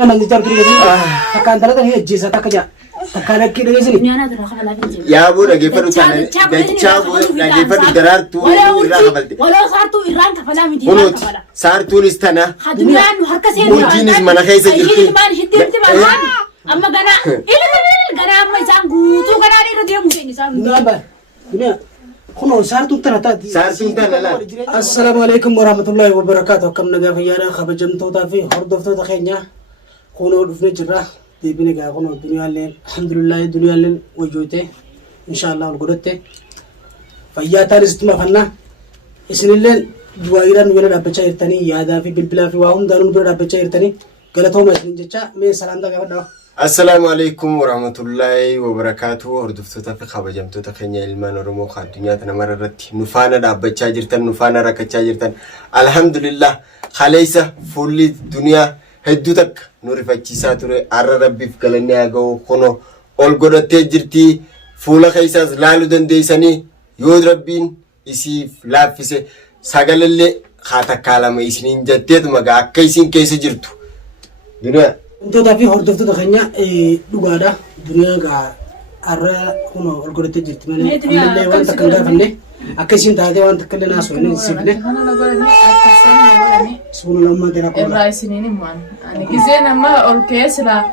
أنا اللي جاب كذي كان ثلاثة هي جيسة تكجا كان كذا جزني يا أبو نجيفر وتانا جتشابو نجيفر درارتو ولا صارتو إيران كفلا مدي ونوت صارتو نستنا خدمنا إنه هركسين وجينيز ما نخيس جرتي أما جنا جنا أما يسان غوتو جنا لي رديا ممكن يسان نابا دنيا خلوا صارتو ثلاثة صارتو تانا لا السلام عليكم ورحمة الله وبركاته كم نجا فيانا خبجمتو تافي هردفتو تخينيا خلوا في جرا تبيني جا خلوا الدنيا لين الحمد لله الدنيا لين وجوته إن شاء الله القدرة فيا تاريخ ما فنا إسن اللين جوائران ولا ربّشة إرتني يادا في بالبلا في واهم دارون بلا ربّشة إرتني قالتهم إسن جتّا من سلام دا قبل السلام عليكم ورحمة الله وبركاته هردفتو تافي خبجمتو تخينيا المان ورمو خا الدنيا تنمررت نفانا ربّشة جرتن نفانا ركّشة جرتن الحمد لله خليسة فولي الدنيا هدوتك نوري فاتشيسا توري عرّ ربي في كلني أجو خنو أول قدرت جرتي فولا خيساز لالو دنديساني يود ربين يسيف لافيسه ساقل اللي خاطا كالما يسنين جدد مغا كيسين كيس جرتو دنيا انتو تافي هردفتو تخينيا دوغادا دنيا غا عرّ خنو أول قدرت جرتي مالي الحمد لله وان تكنغا فني أكيسين تهدي وان تكلنا سويني سيبني سون لما تنا كولا الرئيسين مان أنا كذا ما أوركيس لا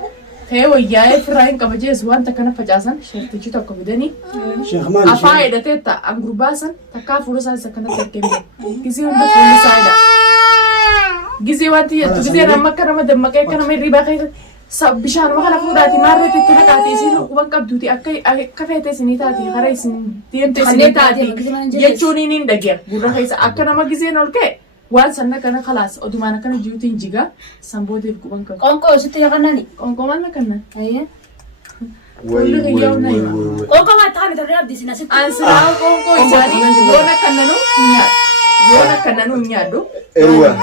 هي وياي فراين كبجيس وان تكنا فجأسن شرط جيتو كبدني شيخ مالي أفايدة تتا أمغرباسن تكافلو سال سكنة تكمل كذا وانت فين سايدا كذا واتي كذا لما كنا مدمر كنا مريبا كذا سب بيشان ما خلا فوداتي مارة تتنا كاتي سينو وان كبدوتي أكي كفاية سنيتاتي خلاص تيم تسنيتاتي يجوني نندقيا برا خيس أكنا ما كذا نولكي وان سنة كنا خلاص أدومانا كنا جوتين جيجا سامبودي بكوبان كم كونكو ستة يا كناني كونكو ما كنا أيه وي كونكو ما تاني ترى أبدي سنا ستة أنسراو كونكو إزاري يونا كنا نو نيا يونا كنا نو نيا دو إيوا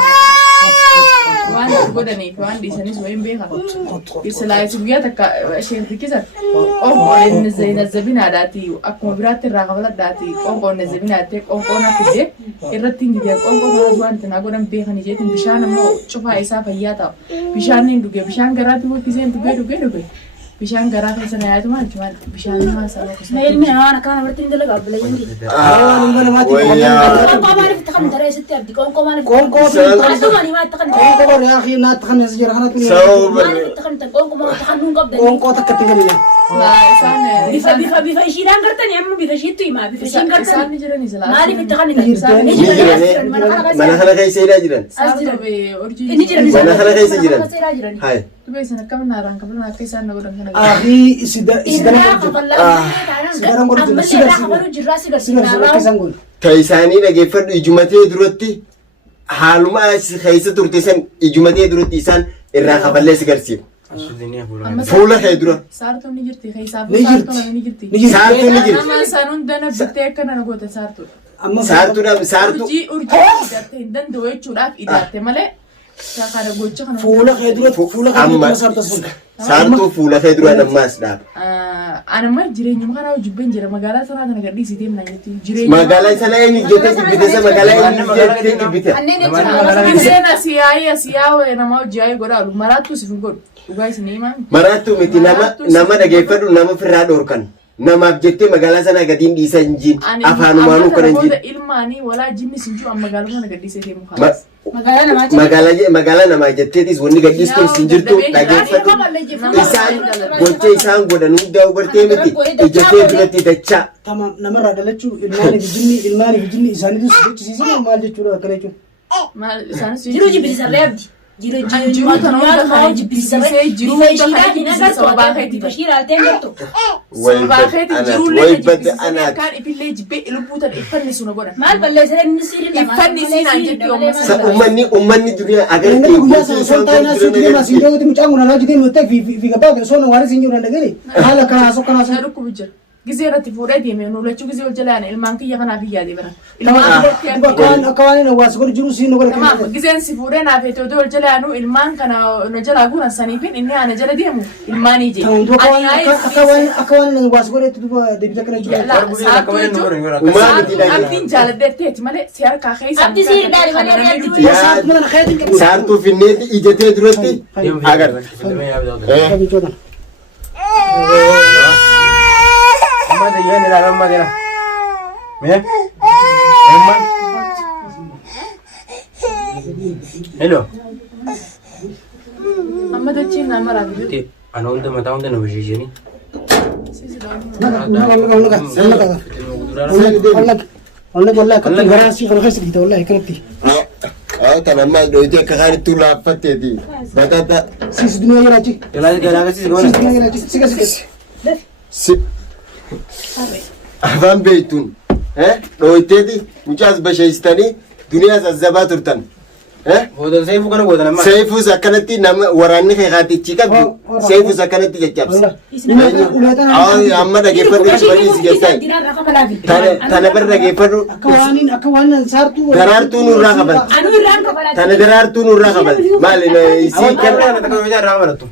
وان تقولني وان دي سنيس وين بيها يسلا يسويا تك شيء كذا كونكو نزبين عاداتي أكمل برات الرغبة داتي كونكو نزبين عادتي كونكو نكذب الرتين جديا كونكو هازوان تناقولن بيها نجيتن بيشان مو شوفها إسا فياتا بيشان ندوجي بيشان قراتي هو كذا دوجي بيشان قراتي سنايات ما جوان بيشان ما سالو كذا ما يلمي أنا كان برتين دلقا قبل يجي ويا كونكو ما نفت تخن ترى ستة أبدي كونكو ما نفت كونكو أنا ما نفت تخن كونكو يا أخي نا تخن يسجل خنا تني سوبر ما نفت تخن كونكو ما تخنون قبل كونكو تكتيجني لا إسان بيفا يشيلان قرتني أما بيفا شيتوي ما بيفا شين قرتني إسان نجرني زلا ما نفت تخن mana khala kaysa ila jiran سارتو بأورجي mana khala kaysa jiran hay تبي سنة كم ناران كم ناران كيسان نقولن كنا أخي سيدا kaysani dhageeffadhu ijumatee duratti haaluma kaysa turtesan ijumatee duratti isaan irraa kafallee si garsiisu fuula kee dura سارتو نجرتي خيسان نجرتي. سارتو نجرتي saartu ni jirti أما سانون دنا بتأ كنا نقول سارتو saartu أرجي إدارته هندن دوي شراف إدارته ماله كأخذ قوتش خنا فولا خيدرة فولا خيدرة صارت أصلا saartu fuula kee dura nammas dhaab أنا ما جريني ما كانوا جبين جرا مقالة سنة أنا قدي سيديم نجتي جريني magaalaa sana eenyu jettee jibbite sa magaalaa eenyu jettee jibbite كيسنا سياي وأنا ما جاي قرا لو مراتو سيفون وقاي سنيما maraattu miti nama dhageeffadhu nama firraa dhoorkan namaaf jettee magaalaa sana gadiin dhiisan jiin afaanumaanuu kana jiin ilmaanii walaa jinni sinjuu amma magaalaa sana gadi seetee mukaa magaalaa namaa jetteetis wanni gadhiistuun sin jirtu dhageeffadhu isaan gocha isaan godhan hundaa hubartee miti ijatee duratti dachaa تمام نمر هذا لتشو الماني بيجني إنساني دوس بيجي سيزون ما لتشو لا كله شو جيرو جيبي سرّيب جيرو جيرو تناول ما جيبي سرّيب جيرو بيشيلان هنا سوابا بيشيل على تيمتو ويبد أنا كان يبيلي جبي لبوتا يفني سونا قرا ما البلد سرّ نسير يفني سين عن جد يوم ummanni dunia agar أنا نقول يا سون تاي ناس يجي ما سينجو تي مچانgu na lagi تي متك في كبا سون واري سينجو na dagari hala kana so kana so نروكو بجر gisee irratti fuudhee deeme nuulachuu gisee ol jalaan ilmaan kiyya kanaaf iyyaadee bara. Akka waan inni hawaasa godhu jiru siin godha. Tamaam giseen si fuudhee naaf eetee oduu ol jalaanu ilmaan kana na jalaa guuran saniifin inni ana jala deemu ilmaan ije. Akka waan inni hawaasa godhetti duba deebita kana jiru. Abdiin jaaladdeetteeti malee si harkaa keessa. Abdi si irraa malee saartuu finneeti ijatee duratti agarra. Amma da yana da amma da me amma hello amma da cin na mara biyu ana wanda mata wanda na bashi shi ne والله كنت براسي في الغسل كده والله كرتي كان ما دويتي كخارج طول فتتي بتاتا سيس الدنيا يراجي يلا جالا كسي سيس الدنيا يراجي سيس أفهم بيتون دويتي دي مجاز بشيستاني دنيا زبا ترتن هذا سيفو كنا قلنا ما سيفو سكنتي نم وراني خياتي تيكا سيفو سكنتي جابس أما دقيقة بني سجساي تانا برا دقيقة أكوانين سارتو درارتو نور راقبل تانا درارتو نور راقبل مالنا يسي كنا نتكلم في الرابطة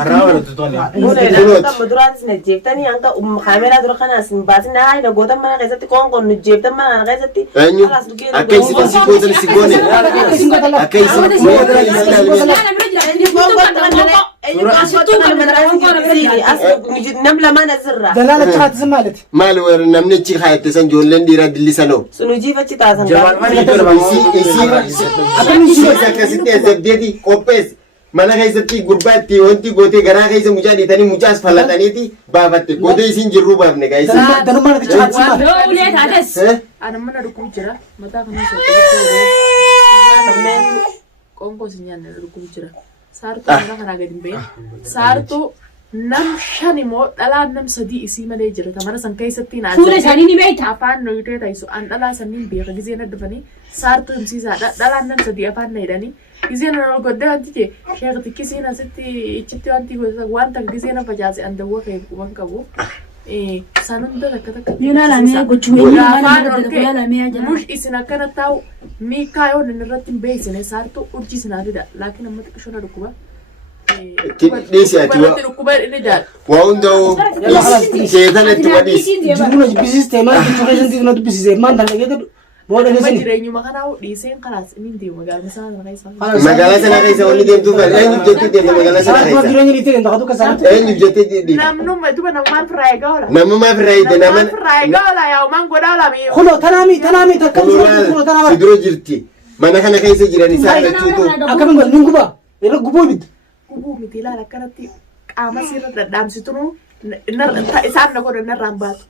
الرابطة توني مدرات نجيبتني أنك خامرة درخنا سنباتنا هاي نقول تما أنا غزتي كون نجيبت ما أنا غزتي أنيو أكيس تسيكون تسيكونه أكيس نملا ما نزرع دلالة ترى تزمالت مال ور نمني تشي خايت تسن جولن ديرا دلي سنو سنجيبة تاسن جمال ما يجور إيسي سكسيتي زبديتي كوبس mana keessatti gurbaatti wanti gootee garaa keessa mucaa dhiitanii mucaas fallataniiti baafatte gootee isiin jirruu baafne gaayisa. Danummaan ati caati simaa. Yoo ulee taates. Ana mana dhukkubu jira mataa kana sochoolee qoonqoo si nyaanne dhukkubu jira saartuu mana kanaa gadi hin bahin saartuu nam shan immoo dhalaan nam sadii isii malee jira tamana san keessatti naan Fuula isaanii ni beekta. afaan noyitee ta'isu an dhalaa sanniin beeka giseen addufanii saartuu himsiisaadha dhalaan nam sadii afaan na hidhanii giseen ol goddee wanti jee sheekti kisiin asitti ichitti wanti wanta giseen facaase an dawwa fe'e quban qabu san hunda takka takka Yoolaan amee gochuu mush isin akkana taa'u miikaa yoo inni irratti hin beeksine saartuu urjii sinaafidha laakiin amma xiqqishona dhukkuba Dhiisi ati dhukkuba inni jaal waa hundaa'u seetan itti wadhiis. Jiruun bisistee maal jechuudha keessatti na dubbisiisee maal dhala geetu booda amma keessatti. jireenyuma kanaa dhiiseen karaas inni hin deemu magaalaa sana kana keessa Magaalaa sana keessa wanni deemtuuf eenyuuf jettee deemte magaalaa sana Saartuu keessa jireenya dhiitee kan tokko saartuu. eenyuuf jettee deemte namnuma duba namaan firaa eegaa oola namummaa firraa hidde namaan nama firaa eegaa oola yaa umaan godhaa oola mi'uu Kunoo tanaami takka kunoo si tanaama. dura jirti mana kana keessa jiran isaan lachuutu Akkamiin godhu nun gubaa irra gubuu ibidda. gubuu miti ilaala akkanatti qaama sirra dhadhaamsitunu isaan na godhan narraan baatu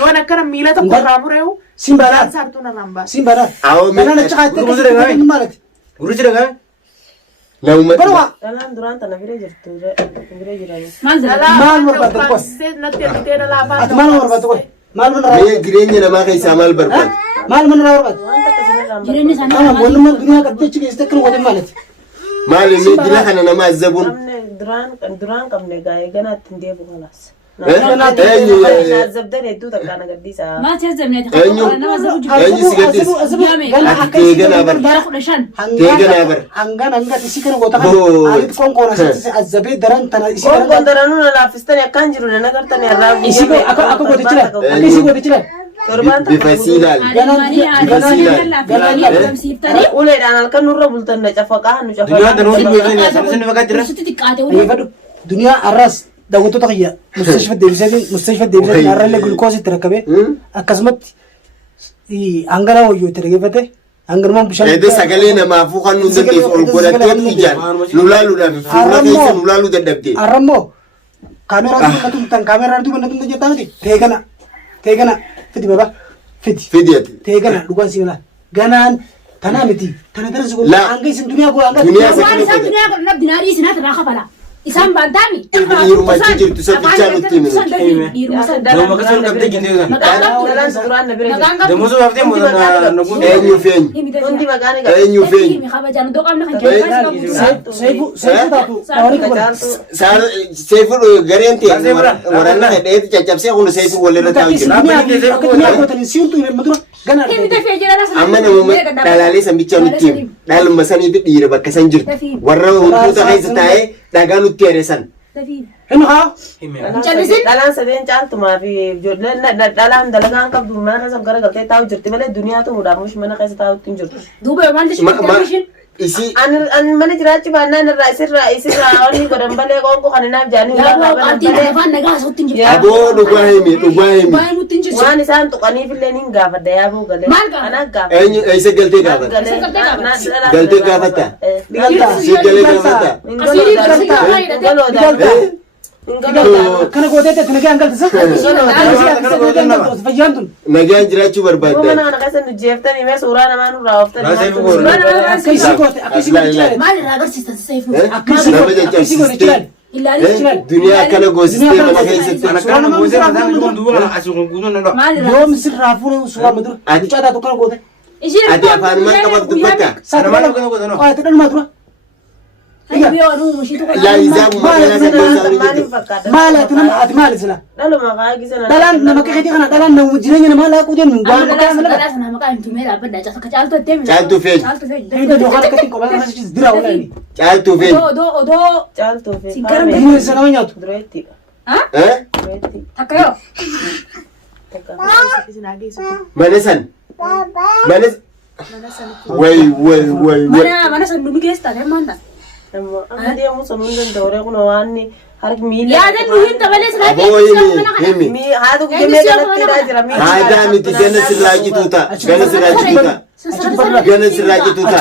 yoon akkana miila tokko irraa mureewu Simbaadhaan. saartuu narraan baatu Simbaadhaan. Awoo Danaan achi kaa'attee Gurguruu jedhama. akkasitti maalati. guru jira kan namuma Barwaa. Dalaan duraan tana bira jirtu bira jirani. Maal jedhama? Maal barbaadde kos? natti ergitee dhalaa afaan Ati maal barbaadde kos? Maal mana mee raawwatu? jireenya namaa keessaa maal barbaadu Maal mana raawwatu? Wanta akkasuma Jireenya isaanii Kama wannummaan duniyaa qabdee achi keessatti akka waliin maalati. maal inni jila kana nama azzabuun duraan qabne gaa'ee ganaatti hin deebu kalaas. eenyu Zabdan hedduu takkaan agarsiisa. maal jazamne eenyu eenyu si gaddis ati teeganaa bar bara 15 teeganaa bar Hangaan hangati isi kana goota kan Oh. alit konkoon asitti azabee daran tana isi Koon kana kondaranuu na laaffistanii akkaan jiru na nagartanii irraa isi akka godhichi dha akka isi godhichi dha. Torbaan bifa siilaal uleedhaan halkan nurra bultan na cafaqaa nu duniyaa cafaqaa. tanuu dhibbee sana sana fakkaat jira Eeyyifadhu duniyaa arras daawwattoota kiyya mustashfa deebisee arrallee gulkoositti rakkabee akkasumatti hanganaa wayyoo itti dhageeffate hanganumaan bishaan. Eede sagalee namaafuu kan nu dandeessu ol godhatteetu ijaan nu laaluudhaaf fuula keessa nu laaluu dadhabdee. Arrammoo kaameeraa duuba natu jettaa miti teegana fiti baba fiti Fideeti. teegana dhugaan si mala ganaan tanaa miti tana daran si La. hanga isin duniyaa goo hanga Duniyaa waan isaan duniyaa godhan abdinaadii isinaat irraa kafala Isaan baantami. Dhiiruma achi jirtu saffisaan nutti himi. Dhiiruma san. Nama kasar kabde gindee kan. Dalaan duraan na bira jira. Damuusu haftee moo na guutuu. Eenyu feeny. Hundi maqaan egaa. Eenyu feeny. Kabajaan iddoo qabna kan keessa. Seifu taatu. Tawari kubana. Seefu gareen ta'e waraanna hedheeti caccabsee kun seefu walirra taa'u jira. Akka gootanii siuntu hime madura gana Himi dafee jira laasa. Amma namuma dhalaalee sanbichaa nutti himu. Dhaaluma sanii fi dhiira bakka san jirtu. Warra hunduuta keessa taa'ee dhagaa nutti heeresan. Himi haa. Dhalaan sadeen caaltumaa fi dhalaan dalagaan qabdu mana keessa garagaltee taa'u jirti malee duniyaa tumuudhaaf mush mana keessa taa'utti hin jirtu. Duuba maal ishee Isi Ani mana jiraachuu baannaan isirraa olii godhan balee qoonqoo kan hinaaf jaanii aboo dhugaa himi. waan isaan tuqaniifillee nin gaafadha yaabuu galee. Maal gaafadha? Anaaf gaafadha. Eenyu eessa galtee gaafata? Galtee gaafata? Si galee gaafata? Kana gootee tana gaan galtisa. Fayyaan tun. Nagaan jiraachuu barbaadda. Mana kana keessa nu jeeftanii mee suuraa namaa nurraa ooftanii. Akkasii goote jiraale. maal irraa agarsiistan seefu. Nama caccabsistee duniyaa akkana goosistee mana keessatti. Kana gootee mataan kun duuba kana asii kun guutuun na maal irraa Yoo misirraa fuudhee suuraa madura. Mucaa taatu kana goote. Ati afaanumaan qabatu bakka. Qo'aate dhalmaa dura. Yaa izaabu maqaa isaa Maal ati nama ati maal sila? Dhaluma qaagisana. Dhalaan nama keetii kana dhalaan nama jireenya namaa laaquu jennu waan maqaa mala. Caaltuu feeny. Hidda dookaan akkatti qophaa kana sichis dira walaani. Caaltuu feeny. Caaltuu fi. Inni isa nama nyaatu. Dureetti. Eh? Takka yoo. Mana san. Mana way. Mana san nu geestaa deemaan Amma deemu sun hundi dauree kun waan harki miila. Yaadan nu hin tabalee silaa Aboo himi. Haatu guyyee galatti jira miila. Haadaa miti gana sirraa jituuta. Gana sirraa jituuta. Gana sirraa jituuta.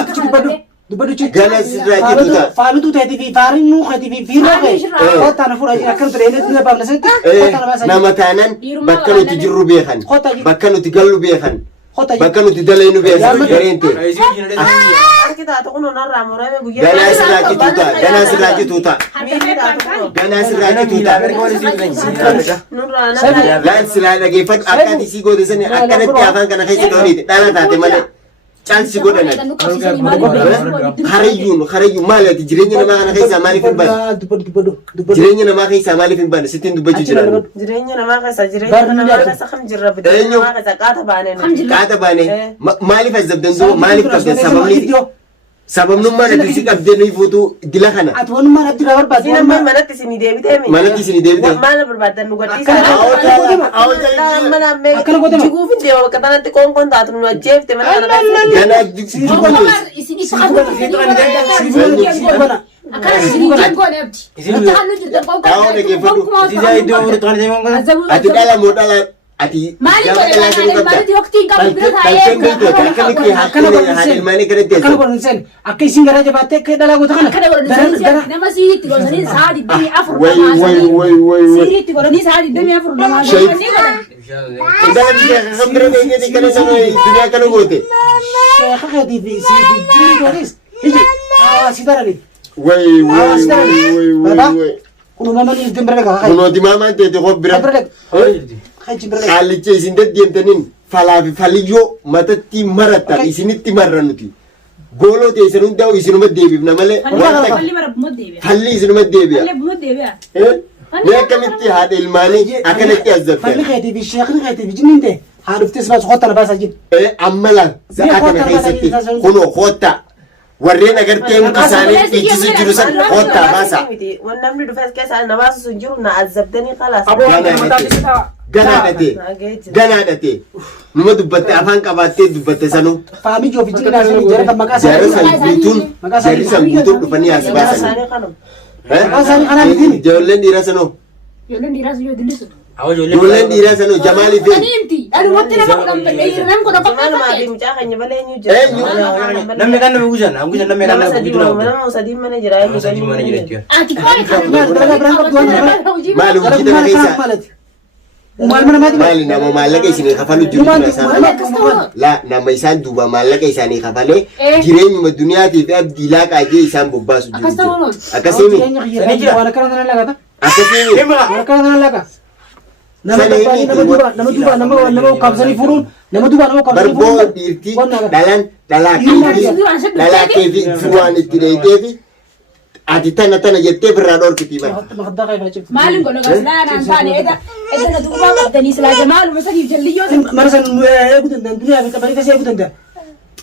Dubbadhu jechuudha. Gana sirraa jituuta. Faalutu ta'eetii fi faariin nuu ta'eetii fi fiirraa ta'e. Kottaan fuudha akkana ture inni dina baafna setti. Nama taanan bakka nuti jirru beekan. Bakka nuti gallu beekan. Bakka nuti dalaynu beekan. Gareen ta'e. Harki taatu kun onarraa murame guyyee. Ganaa sirraa jituuta. Ganaa sirraa jituuta. Miilli taatu kun. Ganaa sirraa jituuta. Nurraa nama. Laan silaa dhageeffadhu akka ati sii goote sani akkanatti afaan kana keessa dhooniiti. Dhala taate malee. Caalsi godhanan. Harayyuun maali ati jireenya namaa kana keessaa maaliif hin baane? Jireenya namaa keessaa maaliif hin baane? Sittiin dubbachuu jiran. Jireenya namaa keessa kam jirra biddeen namaa keessa qaata baanee. Qaata baanee maaliif azabdan duuba maaliif qabdan sababnummaan ati si qabdee nuyi fuutuu dila kana. Ati wanummaan abdiraa barbaadde. Siin amma manatti isinii deebitee mi? Manatti isinii deebitee. Maal barbaaddan nu gadhiisaa. Mana ammee jiguuf hin deema bakka tanatti qoonqoon taatu nu ajjeefte mana kana keessa. Ganaa jiguuf. Ati dhala moo dhala ati gama dhalaa sanuu Akkana godhan sen akka isin garaa jabaattee akka dhalaa goota kana. nama siiriitti godhanii sa'a 24 Siiriitti godhanii sa'a 24 namaa Sheekha keetii fi isii jirii gootis. Iji si darani. Kunuma mali isin bira dhagaa. Kunooti maamaan teete qobbira. Qaallicha isin deddeemtaniin falaa fi faliyyoo matatti marattan isinitti marra nuti. Gooloo teessan hundaa'u isinuma deebifna malee. Falli isinuma deebi'a. Mee akkamitti haadha ilmaanii akkanatti azzabtan. Falli keetii fi sheekni keetii fi jinniin ta'e haa dhuftes baas qottana baasaa jin. Amma laal sa'a kana keessatti kunoo koottaa. Warreen agartee muka isaanii ijjisu jiru san koottaa baasa. Waan namni dhufes keessa na baasu sun jiru na azzabdanii khalaas. Ganaadhate numa dubbatte afaan qabaattee dubbatte sanuu. Faamii joofi jinnaa sun jara kan maqaa Jarri san guutuun dhufanii as baasan. Ijoolleen dhiiraa sanoo. Ijoolleen dhiiraa sun yoo dillisu. Ijoolleen dhiiraa sanoo Jamaaliif. Dhalumatti nama godhan Maaluma fi mucaa keenya malee eenyu jira. Namni kan nama guusan namni kan nama guusan. Nama sadii mana jira. Sadii mana jira jechuudha. ati koi Maali hojii kana keessa Umal mana mati. Maali nama maallaqa isinii kafalu jiru Umal isaan. La nama isaan duuba maallaqa isaanii kafalee jireenyuma duniyaatii fi abdii laaqaajee isaan bobbaasu jiru. Akkasiin Wala kana nana laga ta. akkasiin Wala kana nana laga. Nama kabsani furun. Nama duba nama kabsani furun. barboo dhiirtii dhalaa keefi fuwaan itti dheeytee fi ati tana jettee firraa dhoorkitii bara. Makadda kaya facif. Maalin godha gaasnaa naan taane edda na duubaa qabdanii silaa jamaaluma saniif jalliyyoo Marasan eegutan dan duniyaa fi qabanii kasee eegutan dan.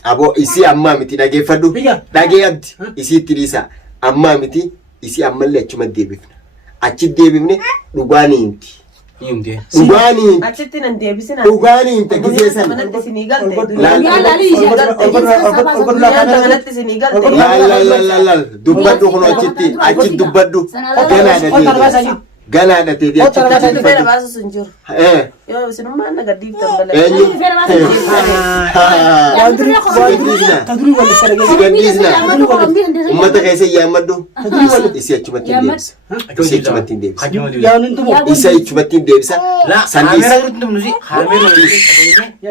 Aboo isii ammaa miti dhageeffadhu. Biyya. Dhagee abdi isiitti dhiisa. Ammaa miti isii ammallee achuma deebifna. Achi deebifne dhugaan himti. Himte. Dhugaan himti. Achitti nan deebisina. Dhugaan himte gisee sana. Manatti isinii galte. yaalaalii ishee Manatti isinii galte. Lal dubbadhu kun achi dubbadhu. Ganaadha ta'ee Achitti fedha baasu sun jiru. Yoo isinummaan na gaddiiftan bala. eenyu Taduri wali saragee. sigandiisna ummata keessa yaammadhu isii achumatti hin deebisa. Isii achumatti hin deebisa. Yaanin tumo. Isa achumatti hin deebisa. Sandiis Kamera dulu tuh nusi. Kamera dulu.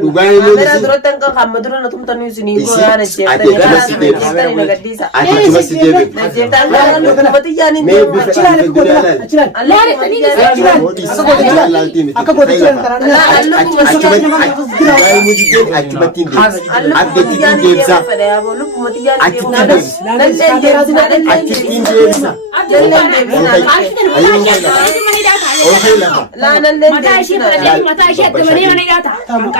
dhugaan Kamera himuu duratti kan hamma dura na tumtanu isinii Isi- goyaana ati achumatti deebisa. jeeftanii na gaddiisa. ati achumatti deebiin. Na jeeftaan gaara nuffati yaaniin Mee deemu. bifa Achilaan bifa akka dunyaa godina. Achilaan. Achilaan. Akka godina karaan. achumatti hin deebisa. Abdeetti hin deebisa. Achitti hin deebisa. Oofee lafa. mataa ishee addamanee mana nyaata.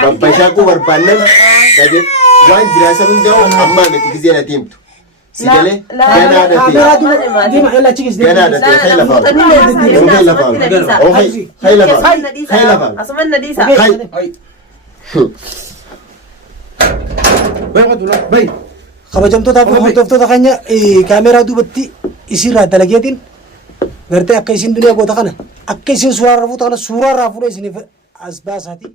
Babbashaakuu barbaannan sadee waan jiraasa hundaa'u ammaa miti gisee na deemtu. Si galee ganaa dhatee. Dima ela chikis. Ganaa dhatee kee lafaa. Oofee lafaa. Oofee kee lafaa. Kee lafaa. Asuman na dhiisa. Kee. Baik. Kabajamtoota fi hordoftoota keenya kaameraa duubatti isirraa dalageetiin gartee akka isin duniyaa goota kana akka isin suuraa irraa fuuta kana suuraa irraa fuudhee isiniif as baasaati.